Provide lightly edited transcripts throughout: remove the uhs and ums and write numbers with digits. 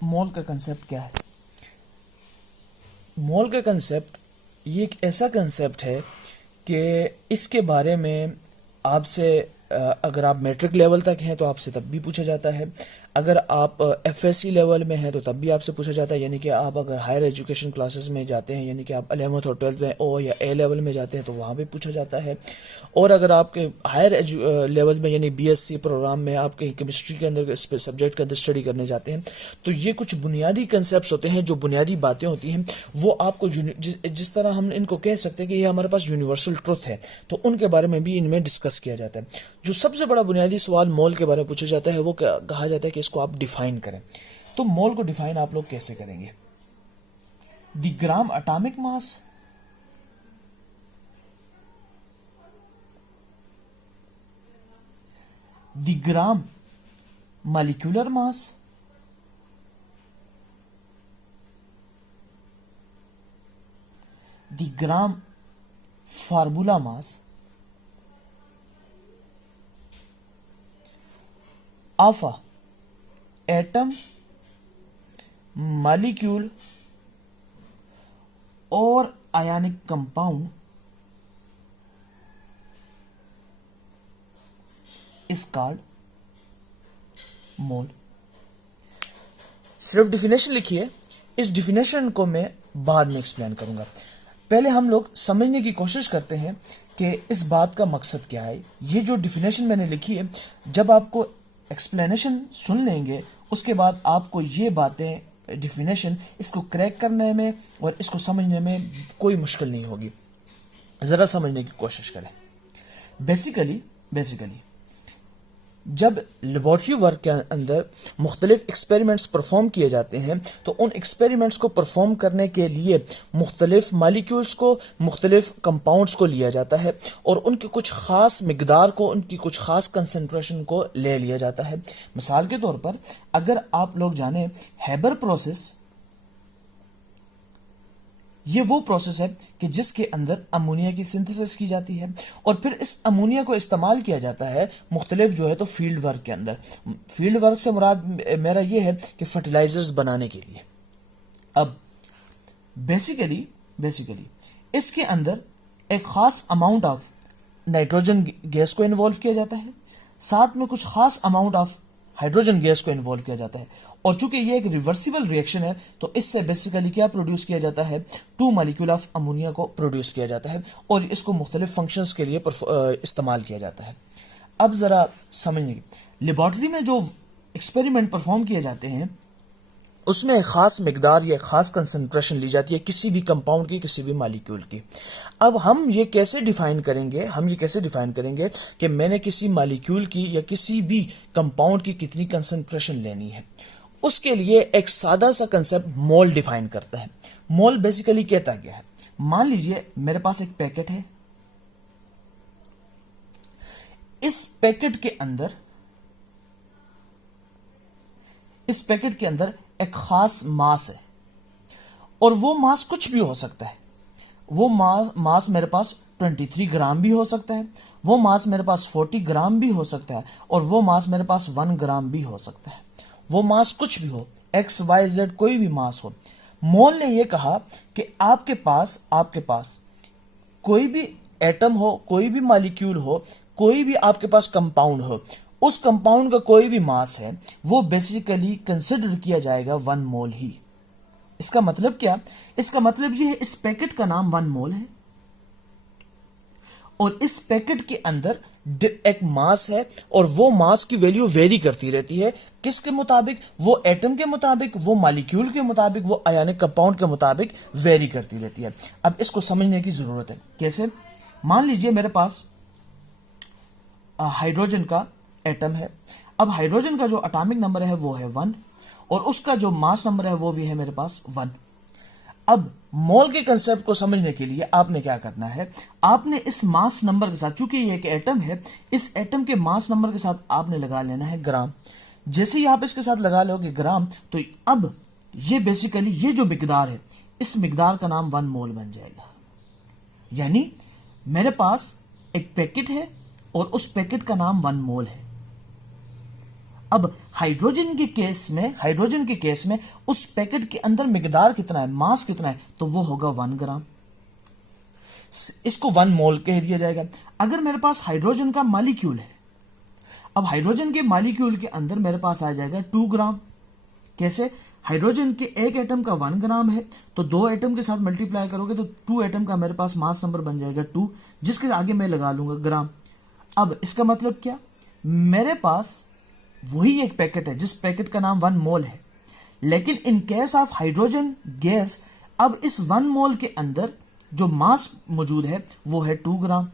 मोल का कंसेप्ट क्या है? मोल का कंसेप्ट ये एक ऐसा कंसेप्ट है कि इसके बारे में आपसे अगर आप मैट्रिक लेवल तक हैं तो आपसे तब भी पूछा जाता है। अगर आप एफएससी लेवल में हैं तो तब भी आपसे पूछा जाता है, यानी कि आप अगर हायर एजुकेशन क्लासेस में जाते हैं, यानी कि आप 11th और 12th में ओ या ए लेवल में जाते हैं तो वहाँ पे पूछा जाता है। और अगर आपके हायर लेवल में यानी बीएससी प्रोग्राम में आप कहीं केमिस्ट्री के अंदर सब्जेक्ट के अंदर स्टडी करने जाते हैं तो ये कुछ बुनियादी कंसेप्ट होते हैं, जो बुनियादी बातें होती हैं वो आपको जिस तरह हम इनको कह सकते हैं कि ये हमारे पास यूनिवर्सल ट्रुथ है, तो उनके बारे में भी इनमें डिस्कस किया जाता है। जो सबसे बड़ा बुनियादी सवाल मोल के बारे में पूछा जाता है वो कहा जाता है कि इसको आप डिफाइन करें। तो मोल को डिफाइन आप लोग कैसे करेंगे? The gram atomic mass, the gram molecular mass, the gram formula mass of a atom, molecule और आयनिक कंपाउंड इज कॉल्ड मोल। सिर्फ डिफिनेशन लिखिए, इस डिफिनेशन को मैं बाद में एक्सप्लेन करूंगा। पहले हम लोग समझने की कोशिश करते हैं कि इस बात का मकसद क्या है। ये जो डिफिनेशन मैंने लिखी है, जब आपको एक्सप्लेनेशन सुन लेंगे उसके बाद आपको ये बातें डिफिनेशन इसको क्रैक करने में और इसको समझने में कोई मुश्किल नहीं होगी। ज़रा समझने की कोशिश करें। बेसिकली जब लेबॉर्ट्री वर्क के अंदर मुख्तलिफ एक्सपेरिमेंट्स परफॉर्म किए जाते हैं तो उन एक्सपेरिमेंट्स को परफॉर्म करने के लिए मुख्तलिफ मालिक्यूल्स को, मुख्तलिफ कंपाउंड्स को लिया जाता है और उनकी कुछ ख़ास मिकदार को, उनकी कुछ ख़ास कंसंट्रेशन को ले लिया जाता है। मिसाल के तौर पर अगर आप लोग जाने हैबर प्रोसेस, ये वो प्रोसेस है कि जिसके अंदर अमोनिया की सिंथेसिस की जाती है और फिर इस अमोनिया को इस्तेमाल किया जाता है मुख्तलिफ जो है तो फील्ड वर्क के अंदर। फील्ड वर्क से मुराद मेरा ये है कि फर्टिलाइजर्स बनाने के लिए। अब बेसिकली इसके अंदर एक खास अमाउंट ऑफ नाइट्रोजन गैस को इन्वॉल्व किया जाता है, साथ में कुछ खास अमाउंट ऑफ हाइड्रोजन गैस को इन्वॉल्व किया जाता है। और चूंकि ये एक रिवर्सिबल रिएक्शन है तो इससे बेसिकली क्या प्रोड्यूस किया जाता है? 2 मॉलिक्यूल ऑफ अमोनिया को प्रोड्यूस किया जाता है और इसको मुख्तलिफ फंक्शंस के लिए इस्तेमाल किया जाता है। अब जरा समझिए, लेबॉर्ट्री में जो एक्सपेरिमेंट परफॉर्म किए जाते हैं उसमें एक खास मिकदार या खास कंसंट्रेशन ली जाती है किसी भी कंपाउंड की, किसी भी मॉलिक्यूल की। अब हम ये कैसे डिफाइन करेंगे कि मैंने किसी मॉलिक्यूल की या किसी भी कंपाउंड की कितनी कंसंट्रेशन लेनी है? उसके लिए एक सादा सा कंसेप्ट मोल डिफाइन करता है। मोल बेसिकली कहता क्या है? मान लीजिए मेरे पास एक पैकेट है, इस पैकेट के अंदर एक खास मास है और वो मास कुछ भी हो सकता है। वो मास मेरे पास 23 ग्राम भी हो सकता है, वो मास मेरे पास 40 ग्राम भी हो सकता है और वो मास मेरे पास 1 ग्राम भी हो सकता है। वो मास कुछ भी हो, एक्स वाई जेड कोई भी मास हो। मोल ने यह कहा कि आपके पास कोई भी एटम हो, कोई भी मॉलिक्यूल हो, कोई भी आपके पास कंपाउंड हो, उस कंपाउंड का कोई भी मास है वो बेसिकली कंसिडर किया जाएगा 1 मोल ही। इसका मतलब क्या? इसका मतलब ये है इस पैकेट का नाम 1 मोल है और इस पैकेट के अंदर एक मास है और वो मास की वैल्यू वेरी करती रहती है। किसके मुताबिक? वो एटम के मुताबिक, वो मॉलिक्यूल के मुताबिक, वो आयनिक कंपाउंड के मुताबिक वेरी करती रहती है। अब इसको समझने की जरूरत है। कैसे? मान लीजिए मेरे पास हाइड्रोजन का एटम है। अब हाइड्रोजन का जो एटॉमिक नंबर है वो है 1 और उसका जो मास नंबर है वो भी है मेरे पास 1। अब मोल के कंसेप्ट को समझने के लिए आपने क्या करना है? आपने इस मास नंबर के साथ, चूंकि ये एक एटम है, इस एटम के मास नंबर के साथ आपने लगा लेना है ग्राम। जैसे ही आप इसके साथ लगा लोगे ग्राम, तो अब ये बेसिकली ये जो मिकदार है, इस मिकदार का नाम 1 मोल बन जाएगा। यानी मेरे पास एक पैकेट है और उस पैकेट का नाम 1 मोल है। अब हाइड्रोजन के केस में उस पैकेट के अंदर मिकदार कितना है, मास कितना है, तो वो होगा 1 ग्राम। इसको 1 मोल कह दिया जाएगा। अगर मेरे पास हाइड्रोजन का मॉलिक्यूल है, अब हाइड्रोजन के मॉलिक्यूल के अंदर मेरे पास आ जाएगा 2 ग्राम। कैसे? हाइड्रोजन के एक एटम का 1 ग्राम है, तो 2 एटम के साथ मल्टीप्लाई करोगे तो 2 एटम का मेरे पास मास नंबर बन जाएगा 2, जिसके आगे मैं लगा लूंगा ग्राम। अब इसका मतलब क्या, मेरे पास वही एक पैकेट है जिस पैकेट का नाम 1 मोल है, लेकिन in case of hydrogen gas अब इस 1 मोल के अंदर जो मास मौजूद है वो है 2 ग्राम।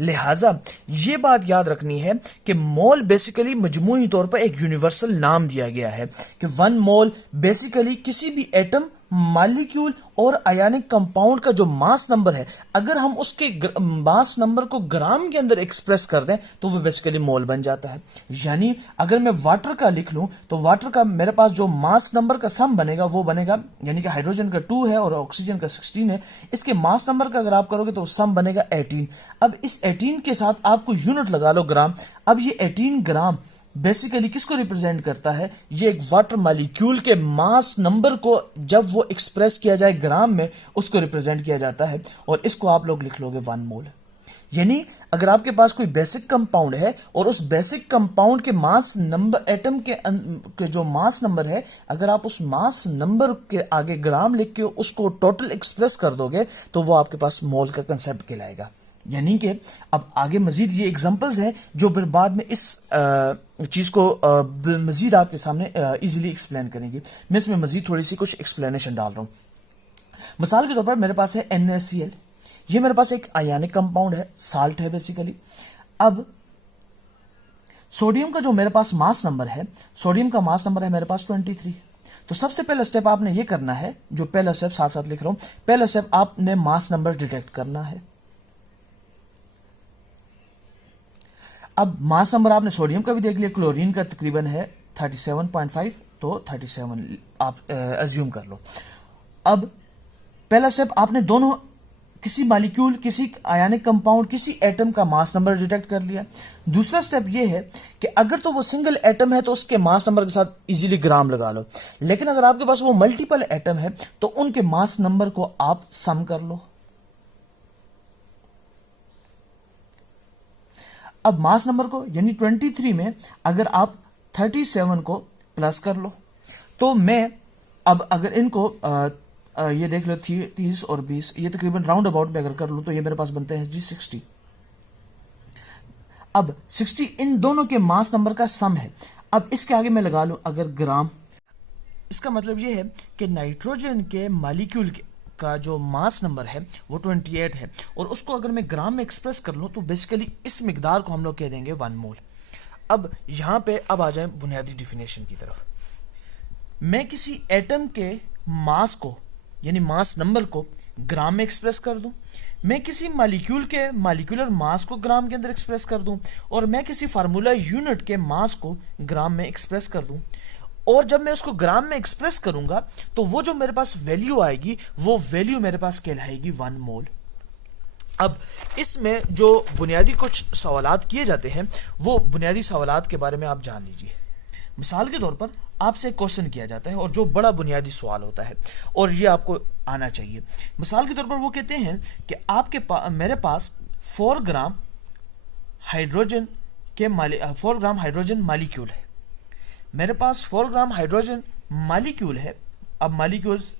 लिहाजा ये बात याद रखनी है कि मोल बेसिकली मजमूई तौर पर एक यूनिवर्सल नाम दिया गया है कि 1 मोल बेसिकली किसी भी एटम, मॉलिक्यूल और आयनिक कंपाउंड का जो मास नंबर है, अगर हम उसके मास नंबर को ग्राम के अंदर एक्सप्रेस कर दें तो वो बेसिकली मोल बन जाता है। यानी अगर मैं वाटर का लिख लूं तो वाटर का मेरे पास जो मास नंबर का सम बनेगा वो बनेगा, यानी कि हाइड्रोजन का 2 है और ऑक्सीजन का 16 है, इसके मास नंबर का अगर आप करोगे तो सम बनेगा 18। अब इस 18 के साथ आपको यूनिट लगा लो ग्राम। अब ये 18 ग्राम बेसिकली किसको रिप्रेजेंट करता है, ये एक वाटर मॉलिक्यूल के मास नंबर को जब वो एक्सप्रेस किया जाए ग्राम में उसको रिप्रेजेंट किया जाता है, और इसको आप लोग लिख लोगे 1 मोल। यानी अगर आपके पास कोई बेसिक कंपाउंड है और उस बेसिक कंपाउंड के मास नंबर, एटम के जो मास नंबर है, अगर आप उस मास नंबर के आगे ग्राम लिख के उसको टोटल एक्सप्रेस कर दोगे तो वो आपके पास मोल का कंसेप्ट कहलाएगा। यानी कि अब आगे मजीद ये एग्जांपल्स हैं जो फिर बाद में इस चीज को मजीद आपके सामने इजीली एक्सप्लेन करेंगे। मैं इसमें मजीद थोड़ी सी कुछ एक्सप्लेनेशन डाल रहा हूं। मिसाल के तौर पर मेरे पास है NaCl, ये मेरे पास एक आयनिक कंपाउंड है, साल्ट है बेसिकली। अब सोडियम का जो मेरे पास मास नंबर है, सोडियम का मास नंबर है मेरे पास 23। तो सबसे पहला स्टेप आपने ये करना है, जो पहला स्टेप साथ साथ लिख रहा हूं, पहला स्टेप आपने मास नंबर डिटेक्ट करना है। अब मास नंबर आपने सोडियम का भी देख लिया, क्लोरीन का तकरीबन है 37.5, तो 37 आप अज्यूम कर लो। अब पहला स्टेप आपने दोनों, किसी मॉलिक्यूल, किसी आयनिक कंपाउंड, किसी एटम का मास नंबर डिटेक्ट कर लिया। दूसरा स्टेप यह है कि अगर तो वो सिंगल एटम है तो उसके मास नंबर के साथ इजीली ग्राम लगा लो, लेकिन अगर आपके पास वो मल्टीपल एटम है तो उनके मास नंबर को आप सम कर लो। अब मास नंबर को, यानी 23 में अगर आप 37 को प्लस कर लो, तो मैं अब अगर इनको ये देख लो 30 और 20, ये तकरीबन राउंड अबाउट में अगर कर लो तो ये मेरे पास बनते हैं जी 60। अब 60 इन दोनों के मास नंबर का सम है। अब इसके आगे मैं लगा लूं अगर ग्राम, इसका मतलब ये है कि नाइट्रोजन के मॉलिक्यूल का जो मास नंबर है वो 28 है, और उसको अगर मैं ग्राम में एक्सप्रेस कर लूं तो बेसिकली इस मिकदार को हम लोग कह देंगे 1 मोल। अब यहां पे अब आ जाए बुनियादी डिफिनेशन की तरफ। मैं किसी एटम के मास को, यानी मास नंबर को ग्राम में एक्सप्रेस कर दूं, मैं किसी मॉलिक्यूल के मॉलिक्यूलर मास को ग्राम के अंदर एक्सप्रेस कर दूं, और मैं किसी फार्मूला यूनिट के मास को ग्राम में एक्सप्रेस कर दूं, और जब मैं उसको ग्राम में एक्सप्रेस करूंगा तो वो जो मेरे पास वैल्यू आएगी वो वैल्यू मेरे पास कहलाएगी 1 मोल। अब इसमें जो बुनियादी कुछ सवालात किए जाते हैं वो बुनियादी सवालात के बारे में आप जान लीजिए। मिसाल के तौर पर आपसे एक क्वेश्चन किया जाता है और जो बड़ा बुनियादी सवाल होता है और ये आपको आना चाहिए। मिसाल के तौर पर वो कहते हैं कि मेरे पास 4 ग्राम हाइड्रोजन मॉलिक्यूल है। मेरे पास 4 ग्राम हाइड्रोजन मॉलिक्यूल है। अब मॉलिक्यूल्स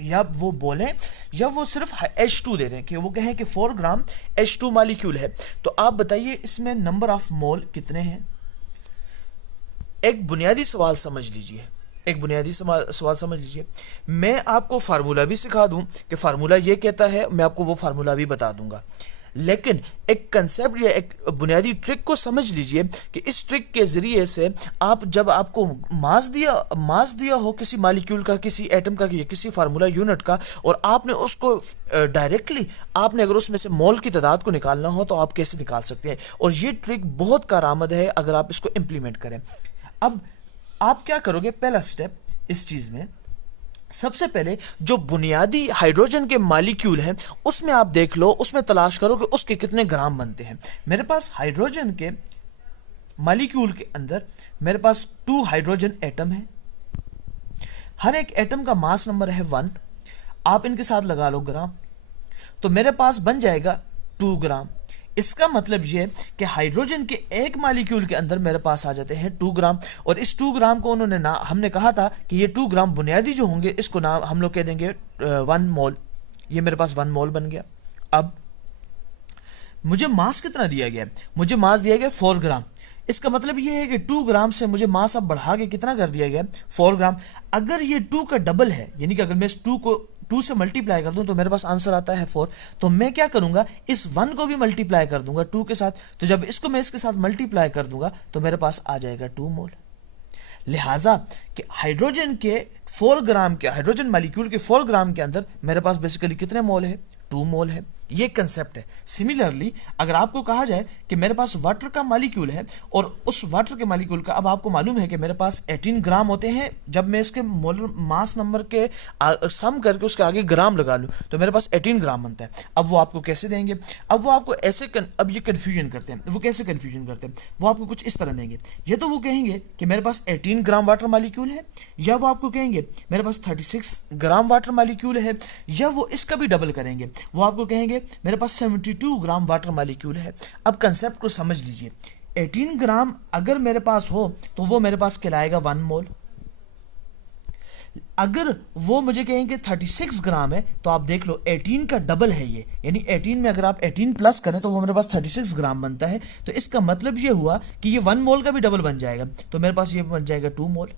या वो बोलें या वो सिर्फ H2 दे दें कि वो कहें कि 4 ग्राम H2 मॉलिक्यूल है, तो आप बताइए इसमें नंबर ऑफ मोल कितने हैं। एक बुनियादी सवाल समझ लीजिए, मैं आपको फार्मूला भी सिखा दूं कि फार्मूला ये कहता है, मैं आपको वो फार्मूला भी बता दूंगा, लेकिन एक कंसेप्ट या एक बुनियादी ट्रिक को समझ लीजिए कि इस ट्रिक के जरिए से आप जब आपको मास दिया हो किसी मॉलिक्यूल का, किसी एटम का या किसी फार्मूला यूनिट का, और आपने उसको डायरेक्टली आपने अगर उसमें से मोल की तादाद को निकालना हो तो आप कैसे निकाल सकते हैं। और ये ट्रिक बहुत कारआमद है अगर आप इसको इंप्लीमेंट करें। अब आप क्या करोगे, पहला स्टेप इस चीज में, सबसे पहले जो बुनियादी हाइड्रोजन के मॉलिक्यूल हैं उसमें आप देख लो, उसमें तलाश करो कि उसके कितने ग्राम बनते हैं। मेरे पास हाइड्रोजन के मॉलिक्यूल के अंदर मेरे पास 2 हाइड्रोजन एटम है, हर एक एटम का मास नंबर है 1, आप इनके साथ लगा लो ग्राम, तो मेरे पास बन जाएगा 2 ग्राम। इसका मतलब ये कि हाइड्रोजन के एक मॉलिक्यूल के अंदर मेरे पास आ जाते हैं 2 ग्राम, और इस 2 ग्राम को उन्होंने ना, हमने कहा था कि ये 2 ग्राम बुनियादी जो होंगे इसको नाम हम लोग कह देंगे 1 मोल। ये मेरे पास 1 मोल बन गया। अब मुझे मास कितना दिया गया है? मुझे मास दिया गया 4 ग्राम। इसका मतलब ये है कि 2 ग्राम से मुझे मास अब बढ़ा के कितना कर दिया गया? 4 ग्राम। अगर ये 2 का डबल है, यानी कि अगर मैं इस 2 को 2 से मल्टीप्लाई कर दूं तो मेरे पास आंसर आता है 4। तो मैं क्या करूंगा, इस 1 को भी मल्टीप्लाई कर दूंगा 2 के साथ, तो जब इसको मैं इसके साथ मल्टीप्लाई कर दूंगा तो मेरे पास आ जाएगा 2 मोल। लिहाजा कि हाइड्रोजन के 4 ग्राम के हाइड्रोजन मॉलिक्यूल के 4 ग्राम के अंदर मेरे पास बेसिकली कितने मोल है? 2 मोल है। ये कंसेप्ट है। सिमिलरली अगर आपको कहा जाए कि मेरे पास वाटर का मॉलिक्यूल है और उस वाटर के मॉलिक्यूल का, अब आपको मालूम है कि मेरे पास 18 ग्राम होते हैं, जब मैं इसके मोलर मास नंबर के सम करके उसके आगे ग्राम लगा लूं तो मेरे पास 18 ग्राम बनता है। अब वो आपको कैसे देंगे? अब वो आपको ऐसे अब ये कन्फ्यूजन करते हैं। वो कैसे कन्फ्यूजन करते हैं? वो आपको कुछ इस तरह देंगे, या तो वो कहेंगे कि मेरे पास 18 ग्राम वाटर मॉलिक्यूल है, या वो आपको कहेंगे मेरे पास 36 ग्राम वाटर मॉलिक्यूल है, या वो इसका भी डबल करेंगे, वो आपको कहेंगे मेरे पास 72 ग्राम वाटर मॉलिक्यूल है। अब कंसेप्ट को समझ लीजिए, 18 ग्राम अगर मेरे पास हो तो वो मेरे पास कहलाएगा 1 मोल। अगर वो मुझे कहेंगे 36 ग्राम है तो आप देख लो 18 का डबल है ये, यानी 18 में अगर आप 18 प्लस करें तो वो मेरे पास 36 ग्राम बनता है। तो इसका मतलब ये हुआ कि ये 1 मोल का भी डबल बन जाएगा, तो मेरे पास ये बन जाएगा 2 मोल।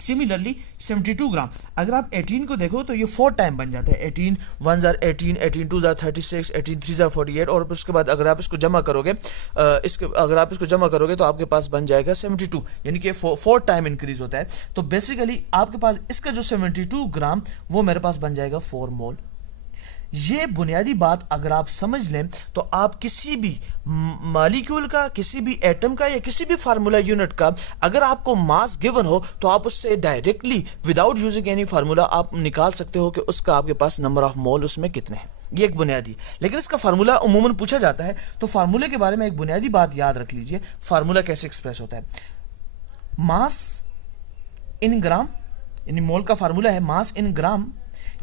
सिमिलरली 72 ग्राम अगर आप 18 को देखो तो ये 4 टाइम बन जाता है। 18 1 जार 18, 18 2 जार 36, 18 3 जार 48, और उसके बाद अगर आप इसको जमा करोगे तो आपके पास बन जाएगा 72, यानी कि 4 टाइम इंक्रीज होता है। तो बेसिकली आपके पास इसका जो 72 ग्राम वो मेरे पास बन जाएगा 4 मोल। ये बुनियादी बात अगर आप समझ लें तो आप किसी भी मॉलिक्यूल का, किसी भी एटम का या किसी भी फार्मूला यूनिट का अगर आपको मास गिवन हो तो आप उससे directly without using any formula आप निकाल सकते हो कि उसका आपके पास नंबर ऑफ मोल उसमें कितने हैं। ये एक बुनियादी, लेकिन इसका फार्मूला उमूमन पूछा जाता है तो फार्मूले के बारे में एक बुनियादी बात याद रख लीजिए। फार्मूला कैसे एक्सप्रेस होता है? मास इन ग्राम, यानी मोल का फार्मूला है मास इन ग्राम।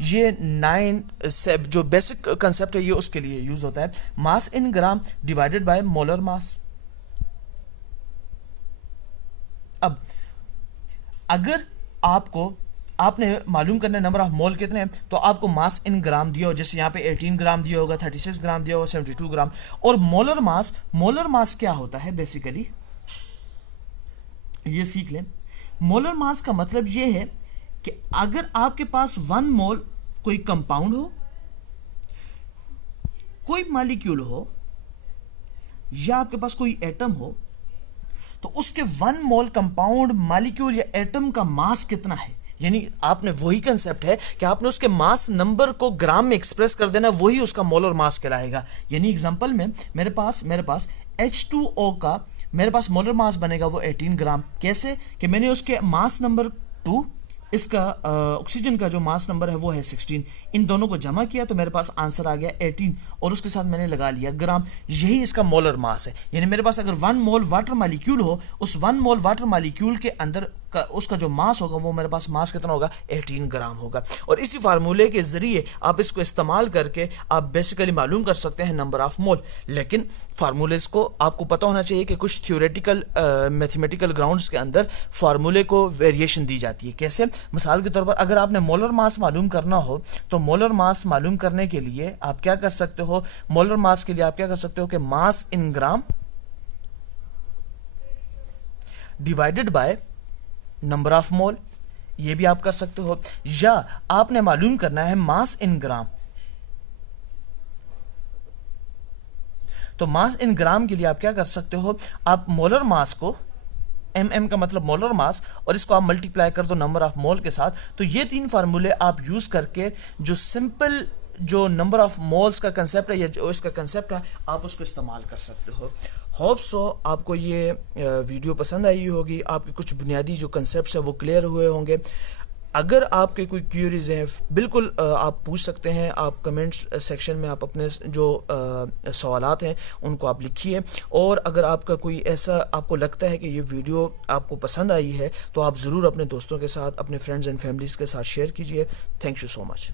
ये 9 से जो बेसिक कंसेप्ट है ये उसके लिए यूज होता है। Mass in gram divided by molar mass. अब अगर आपने मालूम करना है नंबर ऑफ मोल कितने हैं तो आपको मास इन ग्राम दिया हो, जैसे यहाँ पे 18 ग्राम दिया होगा, 36 ग्राम दिया होगा, 72 ग्राम। और मोलर मास क्या होता है बेसिकली ये सीख लें। मोलर मास का मतलब ये है कि अगर आपके पास 1 मोल कोई कंपाउंड हो, कोई मॉलिक्यूल हो, या आपके पास कोई एटम हो, तो उसके 1 मोल कंपाउंड, मॉलिक्यूल या एटम का मास कितना है, यानी आपने वही कंसेप्ट है कि आपने उसके मास नंबर को ग्राम में एक्सप्रेस कर देना, वही उसका मोलर मास कहलाएगा। यानी एग्जांपल में मेरे पास H2O का मेरे पास मोलर मास बनेगा वो 18 ग्राम। कैसे? कि मैंने उसके मास नंबर 2, इसका ऑक्सीजन का जो मास नंबर है वो है 16, इन दोनों को जमा किया तो मेरे पास आंसर आ गया 18, और उसके साथ मैंने लगा लिया ग्राम। यही इसका मोलर मास है। यानी मेरे पास अगर 1 मोल वाटर मॉलिक्यूल हो, उस 1 मोल वाटर मॉलिक्यूल के अंदर उसका जो मास होगा वो मेरे पास मास कितना होगा? 18 ग्राम होगा। और इसी फार्मूले के जरिए आप इसको इस्तेमाल करके आप बेसिकली मालूम कर सकते हैं नंबर ऑफ मोल। लेकिन फार्मूले को आपको पता होना चाहिए कि कुछ थ्योरेटिकल मैथमेटिकल ग्राउंड्स के अंदर फार्मूले को वेरिएशन दी जाती है। कैसे? मिसाल के तौर पर अगर आपने मोलर मास मालूम करना हो तो मोलर मास मालूम करने के लिए आप क्या कर सकते हो? मोलर मास के लिए आप क्या कर सकते हो कि mass in gram divided by number of mole, ये भी आप कर सकते हो। या आपने मालूम करना है मास इन ग्राम, तो मास इन ग्राम के लिए आप क्या कर सकते हो? आप मोलर मास को, mm का मतलब मोलर मास, और इसको आप मल्टीप्लाई कर दो नंबर ऑफ मोल के साथ। तो ये 3 फार्मूले आप यूज करके जो सिंपल जो नंबर ऑफ मोल्स का कंसेप्ट है या जो इसका कंसेप्ट है आप उसको इस्तेमाल कर सकते हो। होप सो आपको ये वीडियो पसंद आई होगी, आपके कुछ बुनियादी जो कंसेप्ट्स हैं वो क्लियर हुए होंगे। अगर आपके कोई क्यूरीज हैं बिल्कुल आप पूछ सकते हैं, आप कमेंट्स सेक्शन में आप अपने जो सवालात हैं उनको आप लिखिए। और अगर आपका कोई ऐसा आपको लगता है कि ये वीडियो आपको पसंद आई है तो आप ज़रूर अपने दोस्तों के साथ, अपने फ्रेंड्स एंड फैमिलीज़ के साथ शेयर कीजिए। Thank you so much.